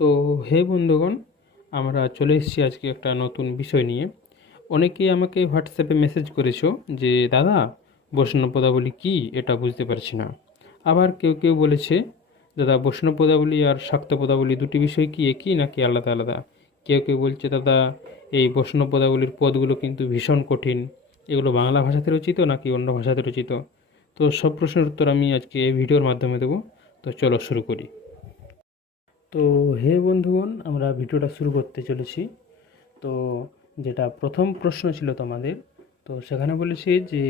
তো হে বন্ধুগণ, আমরা চলে এসেছি আজকে একটা নতুন বিষয় নিয়ে। অনেকেই আমাকে হোয়াটসঅ্যাপে মেসেজ করেছো যে দাদা, বৈষ্ণব পদাবলী কী এটা বুঝতে পারছি না। আবার কেউ কেউ বলেছে দাদা, বৈষ্ণব পদাবলী আর শাক্ত পদাবলী দুটি বিষয় কি একই নাকি আলাদা আলাদা। কেউ কেউ বলছে দাদা, এই বৈষ্ণব পদাবলীর পদগুলো কিন্তু ভীষণ কঠিন, এগুলো বাংলা ভাষাতে রচিত নাকি অন্য ভাষাতে রচিত। তো সব প্রশ্নের উত্তর আমি আজকে এই ভিডিওর মাধ্যমে দেবো। তো চলো শুরু করি। তো হে বন্ধুগণ, আমরা ভিডিওটা শুরু করতে চলেছি। তো যেটা প্রথম প্রশ্ন ছিল তোমাদের, তো সেখানে বলেছি যে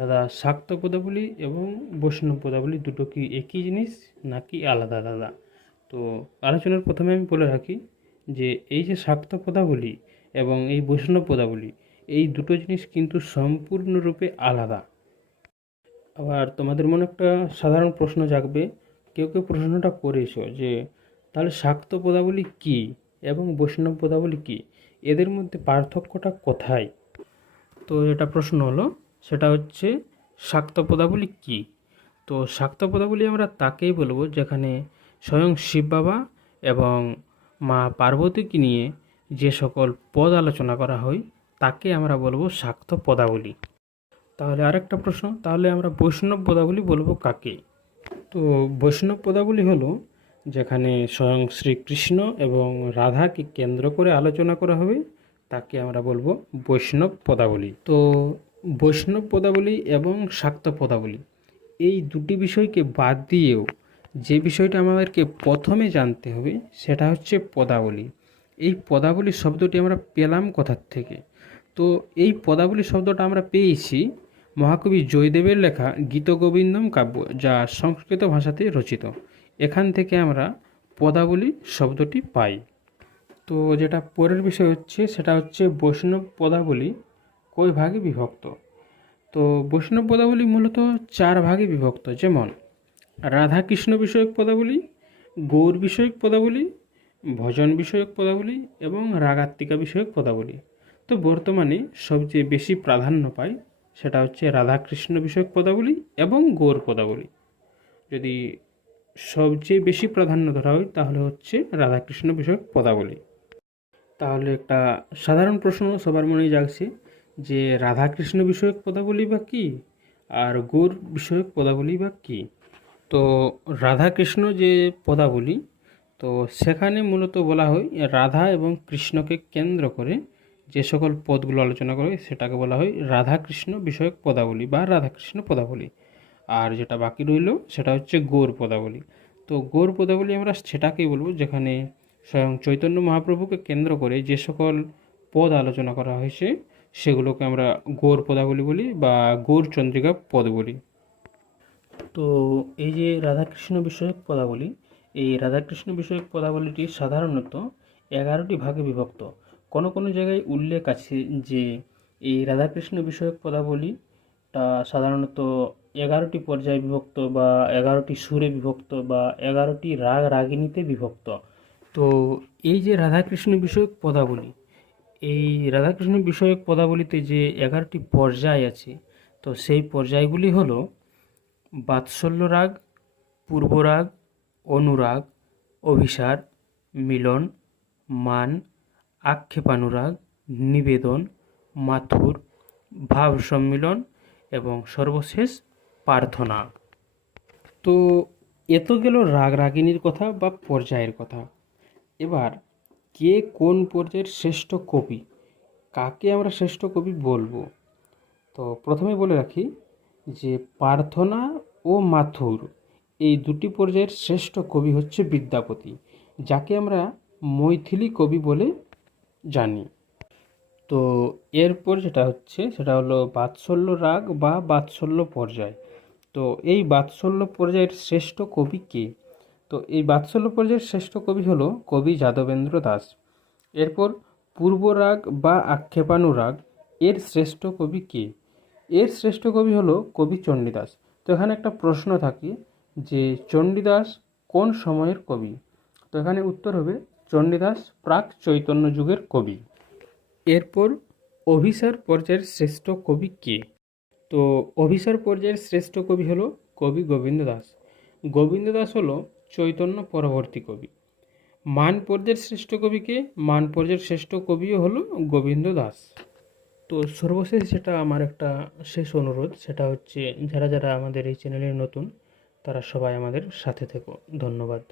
দাদা, শাক্ত পদাবলী এবং বৈষ্ণব পদাবলী দুটো কি একই জিনিস নাকি আলাদা আলাদা। তো আলোচনার প্রথমে আমি বলে রাখি যে এই যে শাক্ত পদাবলী এবং এই বৈষ্ণব পদাবলী, এই দুটো জিনিস কিন্তু সম্পূর্ণরূপে আলাদা। আবার তোমাদের মনে একটা সাধারণ প্রশ্ন জাগবে, কেউ কেউ প্রশ্নটা করেছো যে তাহলে শাক্ত পদাবলী কী এবং বৈষ্ণব পদাবলী কী, এদের মধ্যে পার্থক্যটা কোথায়। তো এটা প্রশ্ন হলো, সেটা হচ্ছে শাক্ত পদাবলী কী। তো শাক্ত পদাবলী আমরা তাকেই বলবো যেখানে স্বয়ং শিব বাবা এবং মা পার্বতীকে নিয়ে যে সকল পদ আলোচনা করা হয় তাকে আমরা বলবো শাক্ত পদাবলী। তাহলে আরেকটা প্রশ্ন, তাহলে আমরা বৈষ্ণব পদাবলী বলবো কাকে। তো বৈষ্ণব পদাবলী হলো যেখানে স্বয়ং শ্রীকৃষ্ণ এবং রাধাকে কেন্দ্র করে আলোচনা করা হবে তাকে আমরা বলবো বৈষ্ণব পদাবলী। তো বৈষ্ণব পদাবলী এবং শাক্ত পদাবলী এই দুটি বিষয়কে বাদ দিয়েও যে বিষয়টা আমাদেরকে প্রথমে জানতে হবে সেটা হচ্ছে পদাবলী। এই পদাবলী শব্দটি আমরা পেলাম কোথার থেকে। তো এই পদাবলী শব্দটা আমরা পেয়েছি মহাকবি জয়দেবের লেখা গীতগোবিন্দম কাব্য, যা সংস্কৃত ভাষাতে রচিত। এখান থেকে আমরা পদাবলী শব্দটি পাই। তো যেটা পরের বিষয় হচ্ছে সেটা হচ্ছে বৈষ্ণব পদাবলী কয় ভাগে বিভক্ত। তো বৈষ্ণব পদাবলী মূলত 4 ভাগে বিভক্ত, যেমন রাধাকৃষ্ণ বিষয়ক পদাবলী, গৌর বিষয়ক পদাবলী, ভজন বিষয়ক পদাবলী এবং রাগাত্মিকা বিষয়ক পদাবলী। তো বর্তমানে সবচেয়ে বেশি প্রাধান্য পায় সেটা হচ্ছে রাধাকৃষ্ণ বিষয়ক পদাবলী এবং গৌর পদাবলী। যদি সবচেয়ে বেশি প্রাধান্য ধরা হয় তাহলে হচ্ছে রাধাকৃষ্ণ বিষয়ক পদাবলী। তাহলে একটা সাধারণ প্রশ্ন সবার মনেই জাগছে যে রাধাকৃষ্ণ বিষয়ক পদাবলী বা কী আর গৌর বিষয়ক পদাবলী বা কী। তো রাধাকৃষ্ণ যে পদাবলী, তো সেখানে মূলত বলা হয় রাধা এবং কৃষ্ণকে কেন্দ্র করে যে সকল পদগুলো আলোচনা করে সেটাকে বলা হয় রাধাকৃষ্ণ বিষয়ক পদাবলী বা রাধাকৃষ্ণ পদাবলী। আর যেটা বাকি রইল সেটা হচ্ছে গৌর পদাবলী। তো গৌর পদাবলী আমরা সেটাকেই বলবো যেখানে স্বয়ং চৈতন্য মহাপ্রভুকে কেন্দ্র করে যে সকল পদ আলোচনা করা হয়েছে সেগুলোকে আমরা গৌর পদাবলী বলি বা গৌর চন্দ্রিকা পদ বলি। তো এই যে রাধাকৃষ্ণ বিষয়ক পদাবলী, এই রাধাকৃষ্ণ বিষয়ক পদাবলীটি সাধারণত 11টি ভাগে বিভক্ত। কোনো কোনো জায়গায় উল্লেখ আছে যে এই রাধাকৃষ্ণ বিষয়ক পদাবলীটা সাধারণত 11টি পর্যায়ে বিভক্ত বা 11টি সুরে বিভক্ত বা 11টি রাগ রাগিণীতে বিভক্ত। তো এই যে রাধাকৃষ্ণ বিষয়ক পদাবলী, এই রাধাকৃষ্ণ বিষয়ক পদাবলীতে যে 11টি পর্যায় আছে, তো সেই পর্যায়গুলি হলো বাৎসল্য রাগ, পূর্বরাগ, অনুরাগ, অভিসার, মিলন, মান, আক্ষেপানুরাগ, নিবেদন, মাথুর, ভাব সম্মিলন এবং সর্বশেষ প্রার্থনা। তো এত গেল রাগ রাগিনীর কথা বা পর্যায়ের কথা। এবার কে কোন পর্যায়ের শ্রেষ্ঠ কবি, কাকে আমরা শ্রেষ্ঠ কবি বলবো। তো প্রথমে বলে রাখি যে প্রার্থনা ও মাথুর এই দুটি পর্যায়ের শ্রেষ্ঠ কবি হচ্ছে বিদ্যাপতি, যাকে আমরা মৈথিলি কবি বলে জানি। তো এরপর যেটা হচ্ছে সেটা হলো বাৎসল্য রাগ বা বাৎসল্য পর্যায়। তো এই বাৎসল্য পর্যায়ের শ্রেষ্ঠ কবি কে। তো এই বাৎসল্য পর্যায়ের শ্রেষ্ঠ কবি হলো কবি যাদবেন্দ্র দাস। এরপর পূর্বরাগ বা আক্ষেপানুরাগ এর শ্রেষ্ঠ কবি কে। এর শ্রেষ্ঠ কবি হলো কবি চণ্ডীদাস। তো এখানে একটা প্রশ্ন থাকে যে চণ্ডীদাস কোন সময়ের কবি। তো এখানে উত্তর হবে চণ্ডীদাস প্রাক চৈতন্য যুগের কবি। এরপর অভিসার পর্যায়ের শ্রেষ্ঠ কবি কে। তো অভিসার পর্যায়ের শ্রেষ্ঠ কবি হলো কবি গোবিন্দ দাস। গোবিন্দ দাস হলো চৈতন্য পরবর্তী কবি। মান পর্যায়ের শ্রেষ্ঠ কবিকে, মান পর্যায়ের শ্রেষ্ঠ কবিও হলো গোবিন্দ দাস। তো সর্বশেষ যেটা আমার একটা শেষ অনুরোধ, সেটা হচ্ছে যারা যারা আমাদের এই চ্যানেলে নতুন, তারা সবাই আমাদের সাথে থেকো। ধন্যবাদ।